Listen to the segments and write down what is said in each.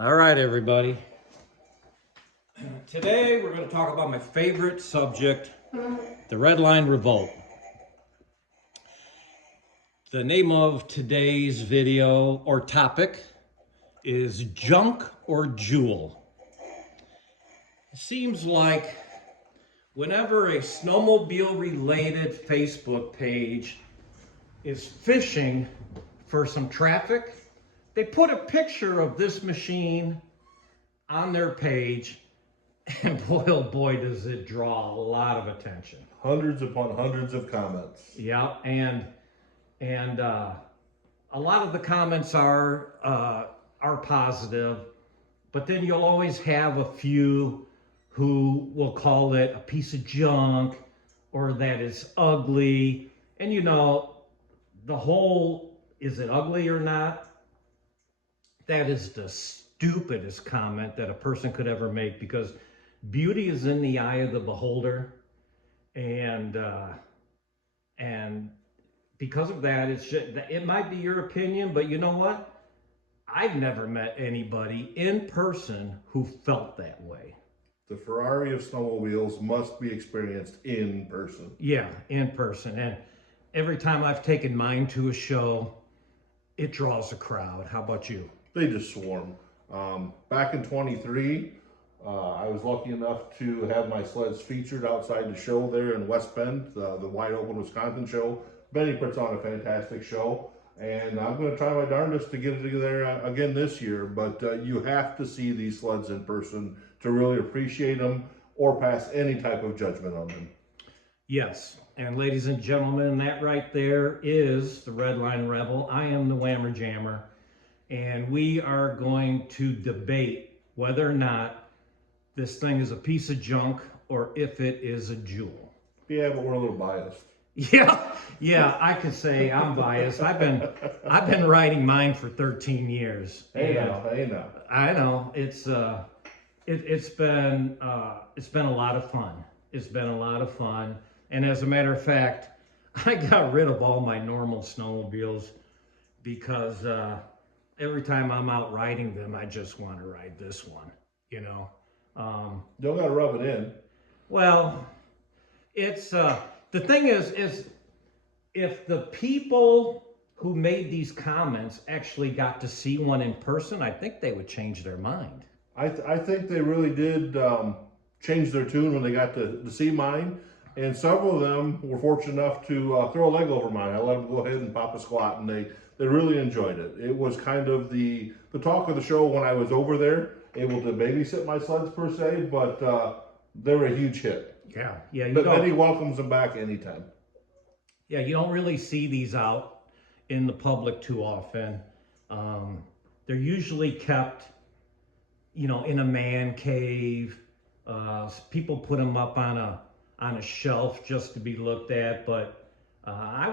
All right, everybody. Today we're going to talk about my favorite subject, the Redline Revolt. The name of today's video or topic is Junk or Jewel. It seems like whenever a snowmobile related Facebook page is fishing for some traffic, they put a picture of this machine on their page, and boy, oh boy, does it draw a lot of attention. Hundreds upon hundreds of comments. Yeah, and a lot of the comments are positive, but then you'll always have a few who will call it a piece of junk or that it's ugly. And you know, the whole, is it ugly or not? That is the stupidest comment that a person could ever make, because beauty is in the eye of the beholder, and because of that, it might be your opinion, but you know what? I've never met anybody in person who felt that way. The Ferrari of snowmobiles must be experienced in person. Yeah, in person. And every time I've taken mine to a show, it draws a crowd. How about you? They just swarm. Back in 23, I was lucky enough to have my sleds featured outside the show there in West Bend, the Wide Open Wisconsin show. Benny puts on a fantastic show, and I'm going to try my darndest to get it there again this year, but you have to see these sleds in person to really appreciate them or pass any type of judgment on them. Yes, and ladies and gentlemen, that right there is the Redline Rebel. I am the Whammer Jammer, and we are going to debate whether or not this thing is a piece of junk or if it is a jewel. Yeah, but we're a little biased. Yeah, I could say I'm biased. I've been riding mine for 13 years. Hey now. I know it's been a lot of fun. It's been a lot of fun, and as a matter of fact, I got rid of all my normal snowmobiles because every time I'm out riding them, I just want to ride this one. You know. Don't gotta rub it in. Well, it's the thing is if the people who made these comments actually got to see one in person, I think they would change their mind. I think they really did change their tune when they got to see mine, and several of them were fortunate enough to throw a leg over mine. I let them go ahead and pop a squat, and they really enjoyed it. It was kind of the talk of the show when I was over there, able to babysit my sleds per se, but they were a huge hit. Yeah. But Eddie welcomes them back anytime. Yeah, you don't really see these out in the public too often. They're usually kept, you know, in a man cave. People put them up on a shelf just to be looked at. But I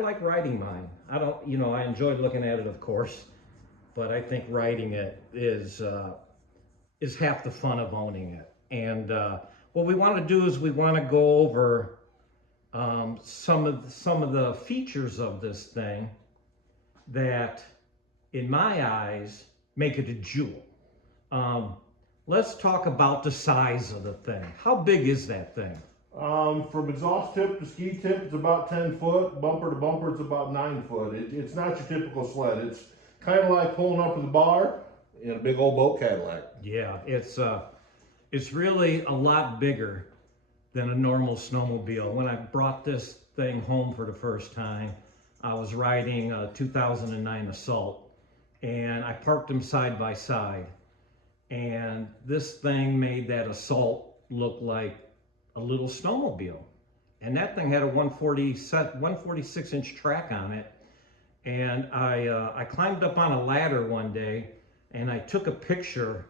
like riding mine. I enjoy looking at it, of course, but I think riding it is half the fun of owning it. And what we want to do is we want to go over some of the features of this thing that, in my eyes, make it a jewel. Let's talk about the size of the thing. How big is that thing? From exhaust tip to ski tip, it's about 10 foot. Bumper to bumper, it's about 9 foot. It's not your typical sled. It's kind of like pulling up to the bar in a big old boat Cadillac. Yeah, it's really a lot bigger than a normal snowmobile. When I brought this thing home for the first time, I was riding a 2009 Assault, and I parked them side by side. And this thing made that Assault look like a little snowmobile. And that thing had a 146-inch track on it. And I climbed up on a ladder one day, and I took a picture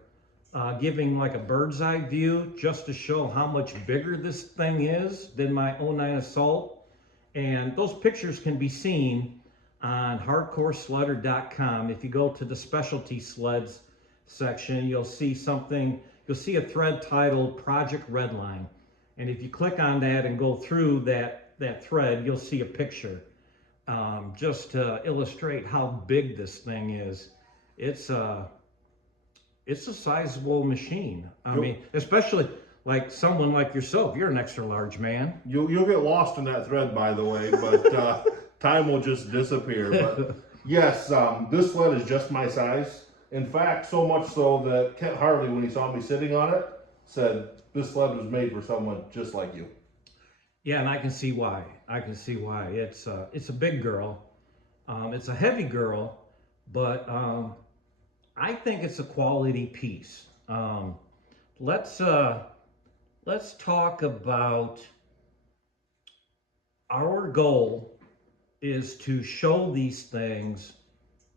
giving like a bird's eye view just to show how much bigger this thing is than my '09 Assault. And those pictures can be seen on hardcoresledder.com. If you go to the specialty sleds section, you'll see a thread titled Project Redline. And if you click on that and go through that thread, you'll see a picture just to illustrate how big this thing is. It's it's a sizable machine. I Yep. mean, especially like someone like yourself, you're an extra large man. You'll get lost in that thread, by the way, but time will just disappear. But yes, this sled is just my size. In fact, so much so that Kent Harley, when he saw me sitting on it, said this sled was made for someone just like you. Yeah, and I can see why. I can see why. It's a big girl. It's a heavy girl, but I think it's a quality piece. Let's talk about our goal is to show these things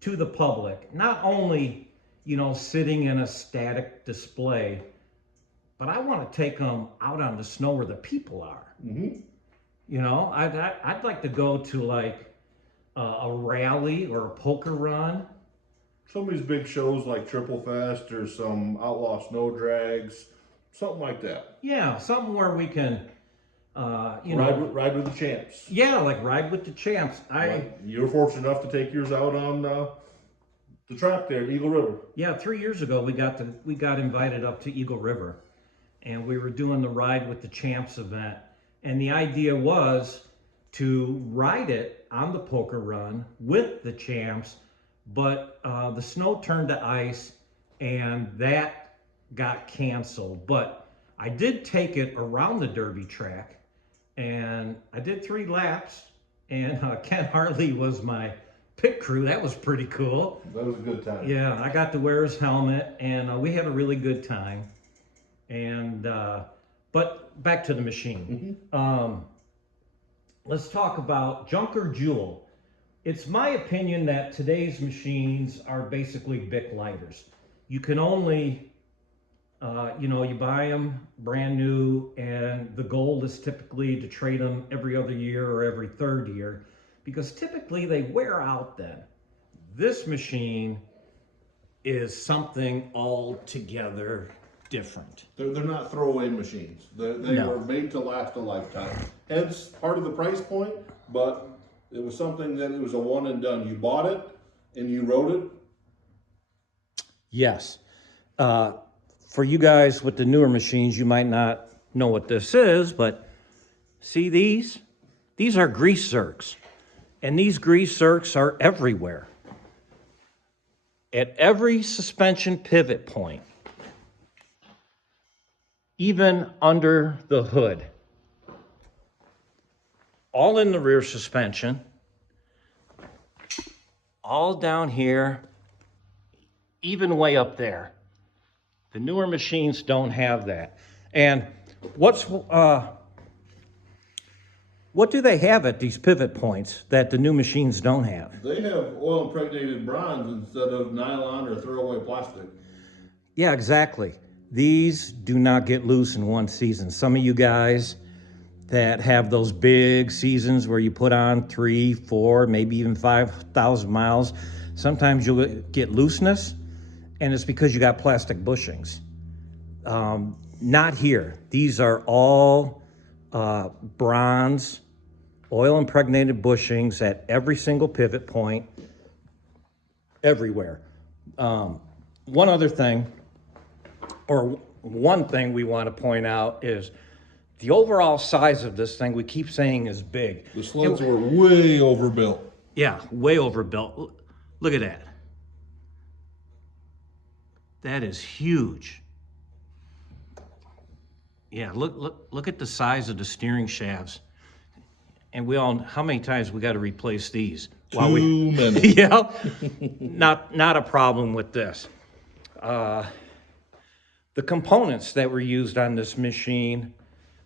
to the public, not only, sitting in a static display, but I want to take them out on the snow where the people are. Mm-hmm. I'd like to go to like a rally or a poker run. Some of these big shows like Triple Fest or some outlaw snow drags, something like that. Yeah, something where we can, Ride with the champs. yeah, like ride with the champs. You were fortunate enough to take yours out on the track there at Eagle River. Yeah, 3 years ago we got invited up to Eagle River, and we were doing the Ride with the Champs event, and the idea was to ride it on the poker run with the champs, but the snow turned to ice, and that got canceled. But I did take it around the Derby track, and I did 3 laps, and Ken Harley was my pit crew. That was pretty cool. That was a good time. Yeah, I got to wear his helmet, and we had a really good time. And but back to the machine. Mm-hmm. Let's talk about junk or jewel. It's my opinion that today's machines are basically Bic lighters. You can only, you buy them brand new, and the goal is typically to trade them every other year or every 3rd year, because typically they wear out then. This machine is something altogether different. They're not throwaway machines. They No. were made to last a lifetime. Hence part of the price point, but it was something that it was a one and done. You bought it and you rode it. Yes. For you guys with the newer machines, you might not know what this is, but see these? These are grease zerks. And these grease zerks are everywhere. At every suspension pivot point, even under the hood, all in the rear suspension, all down here, even way up there. The newer machines don't have that. And what do they have at these pivot points that the new machines don't have? They have oil impregnated bronze instead of nylon or throwaway plastic. Yeah, exactly. These do not get loose in one season. Some of you guys that have those big seasons where you put on 3, 4, maybe even 5,000 miles, sometimes you'll get looseness, and it's because you got plastic bushings. Not here. These are all bronze, oil impregnated bushings at every single pivot point, everywhere. One other thing, or one thing we want to point out is the overall size of this thing, we keep saying is big. The sleds were way overbuilt. Yeah, way overbuilt. Look at that. That is huge. Yeah, look at the size of the steering shafts. And how many times we got to replace these? Too many. Yeah, not a problem with this. The components that were used on this machine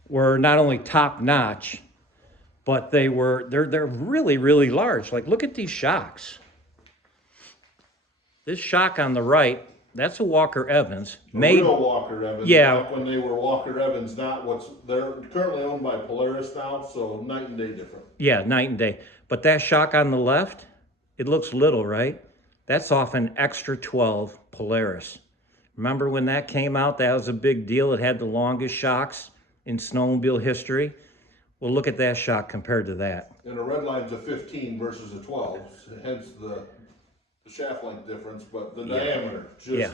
were not only top notch, but they're really, really large. Like, look at these shocks. This shock on the right, that's a Walker Evans. Real Walker Evans. Yeah. Back when they were Walker Evans, not they're currently owned by Polaris now, so night and day different. Yeah, night and day. But that shock on the left, it looks little, right? That's off an Extra 12 Polaris. Remember when that came out? That was a big deal. It had the longest shocks in snowmobile history. Well, look at that shock compared to that. And a Redline's a 15 versus a 12, hence the shaft length difference, but the diameter just... Yeah.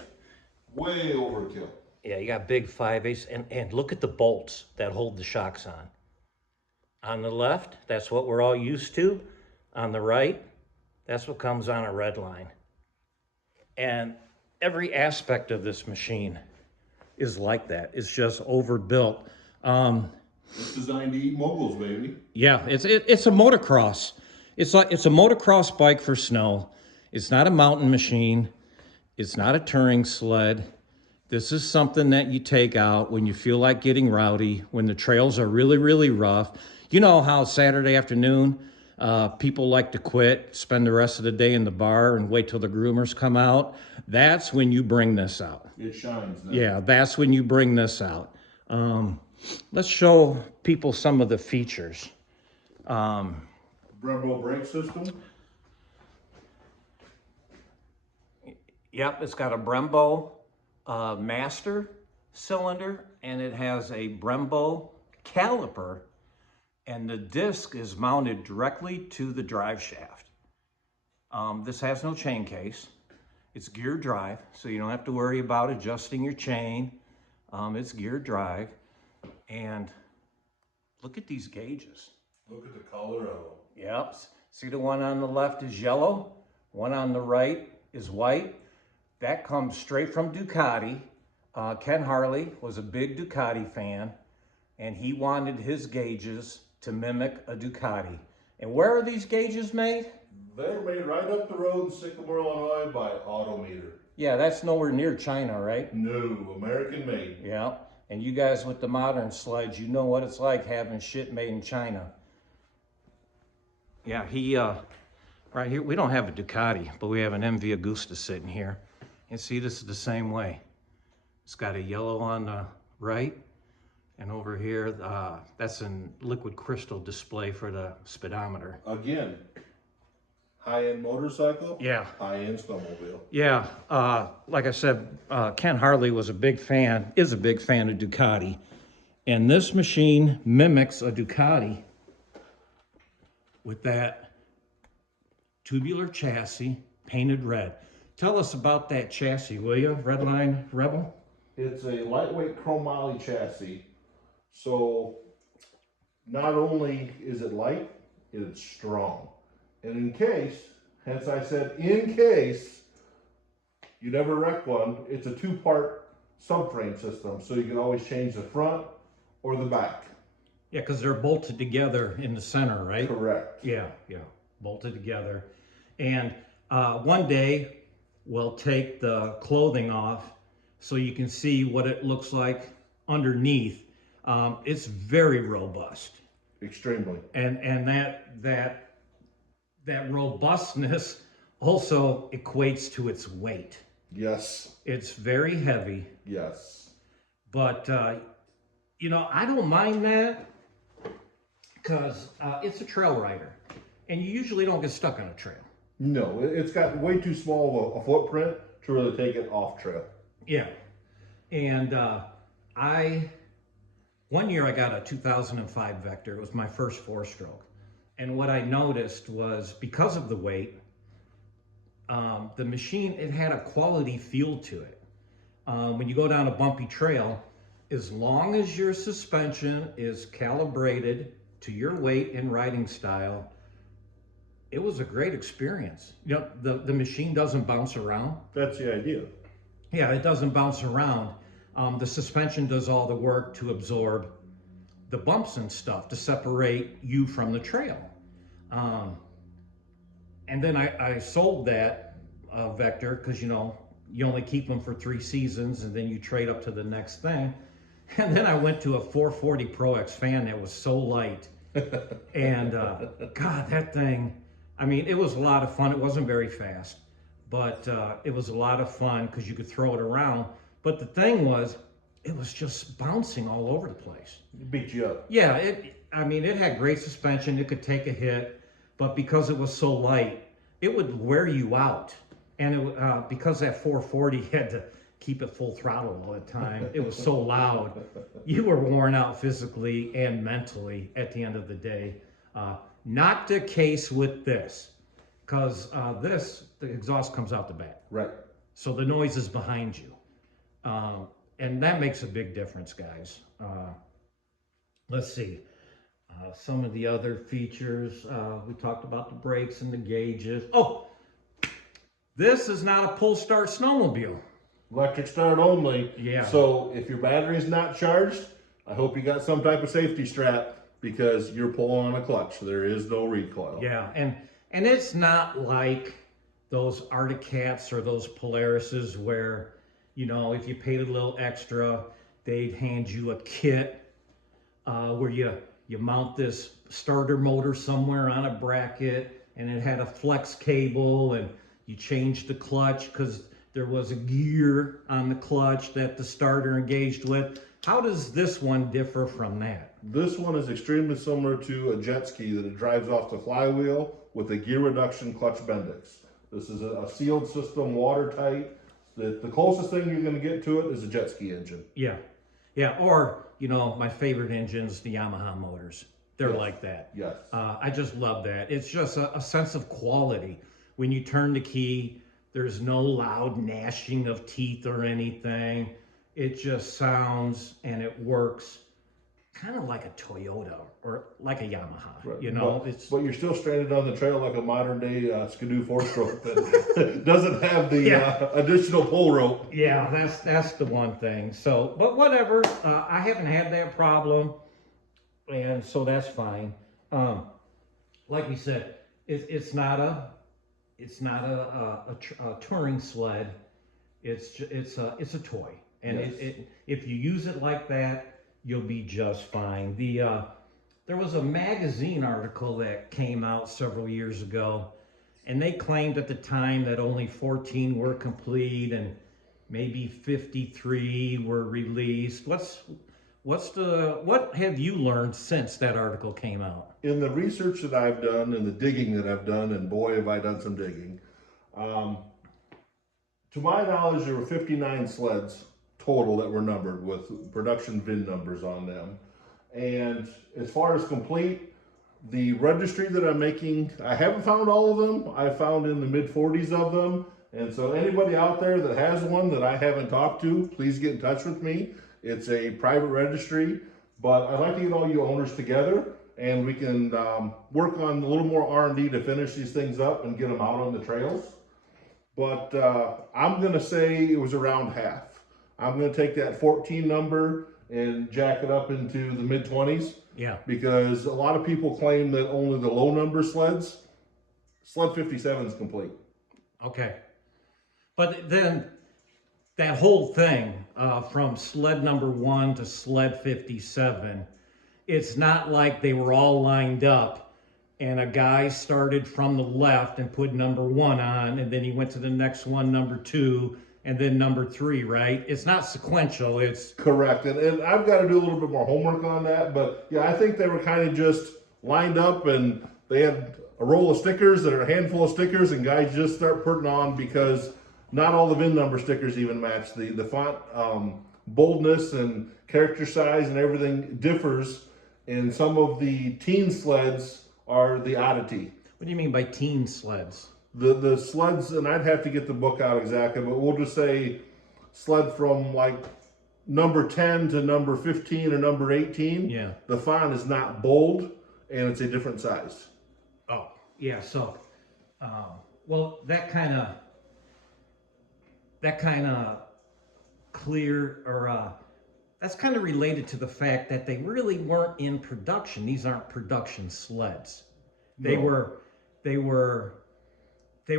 Way overkill. Yeah, you got big 5/8, and look at the bolts that hold the shocks on. On the left, that's what we're all used to. On the right, that's what comes on a Redline. And every aspect of this machine is like that. It's just overbuilt. It's designed to eat moguls, baby. Yeah, it's a motocross. It's a motocross bike for snow. It's not a mountain machine. It's not a touring sled. This is something that you take out when you feel like getting rowdy, when the trails are really, really rough. You know how Saturday afternoon, people like to quit, spend the rest of the day in the bar and wait till the groomers come out? That's when you bring this out. It shines then. Yeah, that's when you bring this out. Let's show people some of the features. Brembo brake system. Yep, it's got a Brembo master cylinder, and it has a Brembo caliper, and the disc is mounted directly to the drive shaft. This has no chain case. It's gear drive, so you don't have to worry about adjusting your chain. It's gear drive, and look at these gauges. Look at the color of them. Yep, see the one on the left is yellow, one on the right is white. That comes straight from Ducati. Ken Harley was a big Ducati fan, and he wanted his gauges to mimic a Ducati. And where are these gauges made? They're made right up the road in Sycamore, Illinois by Autometer. Yeah, that's nowhere near China, right? No, American made. Yeah, and you guys with the modern sleds, you know what it's like having shit made in China. Yeah, right here, we don't have a Ducati, but we have an MV Agusta sitting here. And see, this is the same way. It's got a yellow on the right, and over here, that's a liquid crystal display for the speedometer. Again, high-end motorcycle. Yeah. High-end snowmobile. Yeah, like I said, Ken Harley is a big fan of Ducati. And this machine mimics a Ducati with that tubular chassis painted red. Tell us about that chassis, will you, Redline Rebel? It's a lightweight chromoly chassis. So not only is it light, it's strong. And in case, hence I said in case you never wreck one, it's a two-part subframe system. So you can always change the front or the back. Yeah, because they're bolted together in the center, right? Correct. Yeah, bolted together. And one day we'll take the clothing off so you can see what it looks like underneath. It's very robust. Extremely. And that robustness also equates to its weight. Yes. It's very heavy. Yes. But, I don't mind that because it's a trail rider. And you usually don't get stuck on a trail. No, it's got way too small of a footprint to really take it off trail. Yeah. And one year I got a 2005 Vector. It was my first four-stroke. And what I noticed was because of the weight, the machine, it had a quality feel to it. When you go down a bumpy trail, as long as your suspension is calibrated to your weight and riding style, it was a great experience. The machine doesn't bounce around. That's the idea. Yeah, it doesn't bounce around. The suspension does all the work to absorb the bumps and stuff to separate you from the trail. And then I sold that Vector because, you only keep them for 3 seasons and then you trade up to the next thing. And then I went to a 440 Pro X fan that was so light. And God, that thing, it was a lot of fun. It wasn't very fast, but it was a lot of fun because you could throw it around. But the thing was, it was just bouncing all over the place. It beat you up. Yeah, it had great suspension. It could take a hit, but because it was so light, it would wear you out. And because that 440 had to keep it full throttle all the time, it was so loud, you were worn out physically and mentally at the end of the day. Not the case with this, because the exhaust comes out the back. Right. So the noise is behind you. And that makes a big difference, guys. Let's see. Some of the other features, we talked about the brakes and the gauges. Oh, this is not a pull start snowmobile. Electric start only. Yeah. So if your battery's not charged, I hope you got some type of safety strap because you're pulling on a clutch. There is no recoil. Yeah, and it's not like those Arctic Cats or those Polarises where, you know, if you paid a little extra, they'd hand you a kit where you mount this starter motor somewhere on a bracket and it had a flex cable and you changed the clutch because there was a gear on the clutch that the starter engaged with. How does this one differ from that? This one is extremely similar to a jet ski that it drives off the flywheel with a gear reduction clutch Bendix. This is a sealed system, watertight. The closest thing you're going to get to it is a jet ski engine. Yeah, yeah, or, you know, my favorite engines, the Yamaha motors. They're Yes. like that. Yes. I just love that. It's just a sense of quality. When you turn the key, there's no loud gnashing of teeth or anything. It just sounds and it works kind of like a Toyota or like a Yamaha. Right. You know, but you're still stranded on the trail like a modern day Skidoo 4-stroke that doesn't have the additional pull rope. Yeah, that's the one thing. So, but whatever. I haven't had that problem, and so that's fine. Like we said, it's not a touring sled. It's a toy, and Yes. if you use it like that, you'll be just fine. There was a magazine article that came out several years ago, and they claimed at the time that only 14 were complete and maybe 53 were released. What have you learned since that article came out? In the research that I've done and the digging that I've done, and boy have I done some digging, to my knowledge there were 59 sleds total that were numbered with production VIN numbers on them. And as far as complete, the registry that I'm making, I haven't found all of them. I found in the mid 40s of them. And so anybody out there that has one that I haven't talked to, please get in touch with me. It's a private registry, but I'd like to get all you owners together and we can work on a little more R&D to finish these things up and get them out on the trails. But I'm gonna say it was around half. I'm going to take that 14 number and jack it up into the mid 20s. Yeah. Because a lot of people claim that only the low number sleds, sled 57 is complete. Okay. But then that whole thing from sled number 1 to sled 57, it's not like they were all lined up and a guy started from the left and put number 1 on and then he went to the next one, number 2, and then number 3, right? It's not sequential, it's... Correct, and I've got to do a little bit more homework on that, but yeah, I think they were kind of just lined up and they had a roll of stickers or a handful of stickers and guys just start putting on because not all the VIN number stickers even match. The font boldness and character size and everything differs, and some of the teen sleds are the oddity. What do you mean by teen sleds? The sleds, and I'd have to get the book out exactly, but we'll just say sled from like number 10 to number 15 or number 18. Yeah. The font is not bold and it's a different size. Oh, yeah, so, well, that kind of clear, or that's kind of related to the fact that they really weren't in production. These aren't production sleds. They No.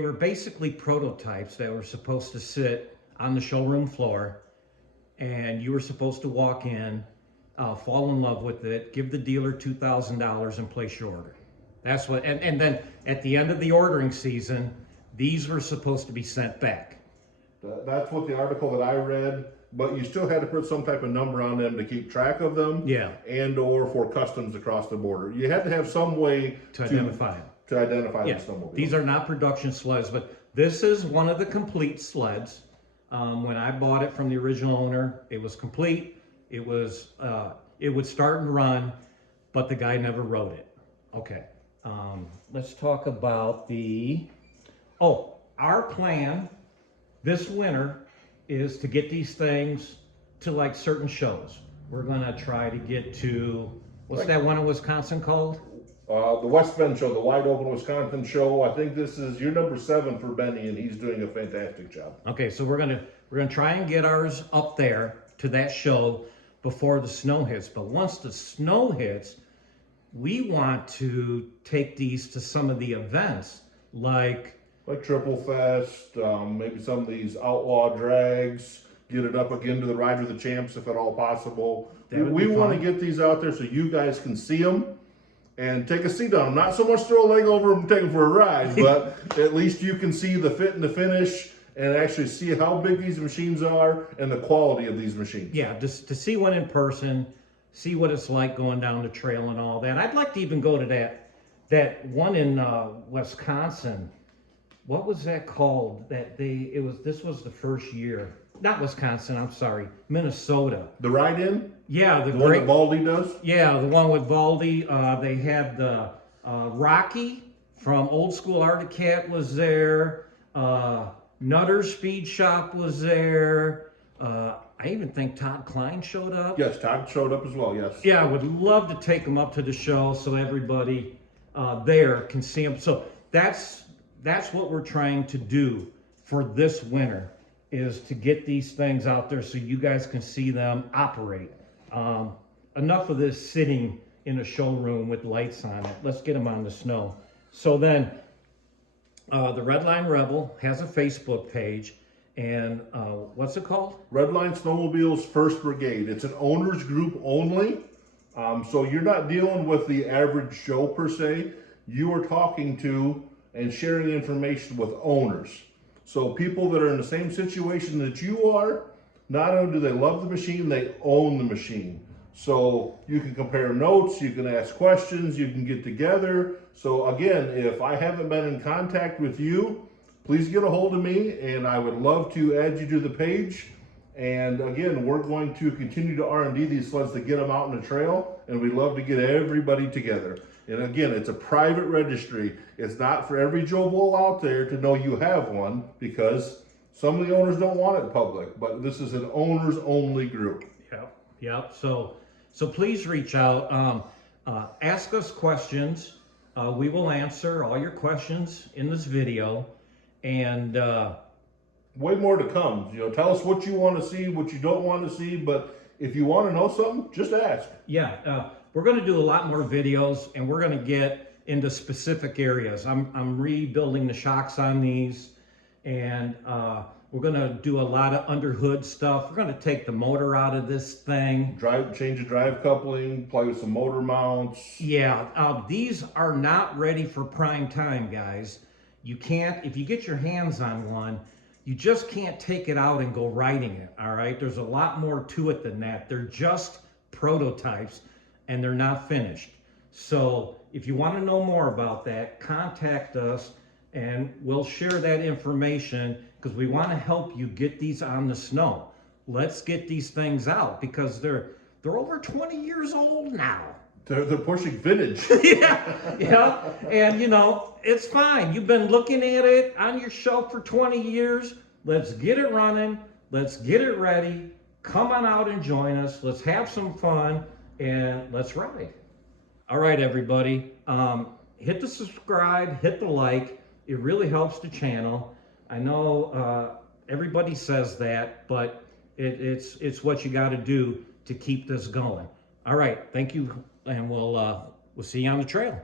were basically prototypes that were supposed to sit on the showroom floor, and you were supposed to walk in, fall in love with it, give the dealer $2,000 and place your order. That's what, and then at the end of the ordering season, these were supposed to be sent back. That's what the article that I read, but you still had to put some type of number on them to keep track of them. Yeah. And or for customs across the border. You had to have some way To identify them. To identify Yeah, the snowmobile. these are not production sleds, but this is one of the complete sleds. When I bought it from the original owner, it was complete. It was, it would start and run, but the guy never rode it. Okay, let's talk about our plan this winter is to get these things to like certain shows. We're gonna try to get to, what's that one in Wisconsin called? The West Bend show, the Wide Open Wisconsin show. I think this is your number 7 for Benny, and he's doing a fantastic job. Okay, so we're gonna try and get ours up there to that show before the snow hits. But once the snow hits, we want to take these to some of the events like Triple Fest, maybe some of these outlaw drags, get it up again to the Ride of the Champs if at all possible. We want to get these out there so you guys can see them and take a seat on them. Not so much throw a leg over them and take them for a ride, but at least you can see the fit and the finish and actually see how big these machines are and the quality of these machines. Yeah, just to see one in person, see what it's like going down the trail and all that. I'd like to even go to that one in Wisconsin. What was that called? This was the first year. Not Wisconsin, I'm sorry, Minnesota. The ride-in? Yeah, the one that Baldy does? Yeah, the one with Baldy. They had the Rocky from Old School Arctic Cat was there. Nutter Speed Shop was there. I even think Todd Klein showed up. Yes, Todd showed up as well, yes. Yeah, I would love to take them up to the show so everybody there can see them. So that's what we're trying to do for this winter, is to get these things out there so you guys can see them operate. Enough of this sitting in a showroom with lights on it. Let's get them on the snow. So then the Redline Rebel has a Facebook page, and what's it called? Redline Snowmobiles First Brigade. It's an owners group only. So you're not dealing with the average Joe per se. You are talking to and sharing information with owners. So people that are in the same situation that you are, not only do they love the machine, they own the machine. So you can compare notes, you can ask questions, you can get together. So again, if I haven't been in contact with you, please get a hold of me and I would love to add you to the page. And again, we're going to continue to R&D these sleds to get them out in the trail, and we'd love to get everybody together. And again, it's a private registry. It's not for every Joe Bull out there to know you have one, because some of the owners don't want it public, but this is an owners only group. Yep. So please reach out, ask us questions. We will answer all your questions in this video, and way more to come. Tell us what you want to see, what you don't want to see, but if you want to know something, just ask. Yeah, we're going to do a lot more videos, and we're going to get into specific areas. I'm rebuilding the shocks on these, and we're going to do a lot of under hood stuff. We're going to take the motor out of this thing. Change the drive coupling, play with some motor mounts. Yeah, these are not ready for prime time, guys. You can't, if you get your hands on one, you just can't take it out and go riding it, all right? There's a lot more to it than that. They're just prototypes, and they're not finished. So if you want to know more about that, contact us, and we'll share that information, because we want to help you get these on the snow. Let's get these things out, because they're over 20 years old now. They're pushing vintage. yeah, and it's fine. You've been looking at it on your shelf for 20 years. Let's get it running. Let's get it ready. Come on out and join us. Let's have some fun, and let's ride. All right, everybody. Hit the subscribe, hit the like. It really helps the channel. I know everybody says that, but it's what you got to do to keep this going. All right, thank you, and we'll see you on the trail.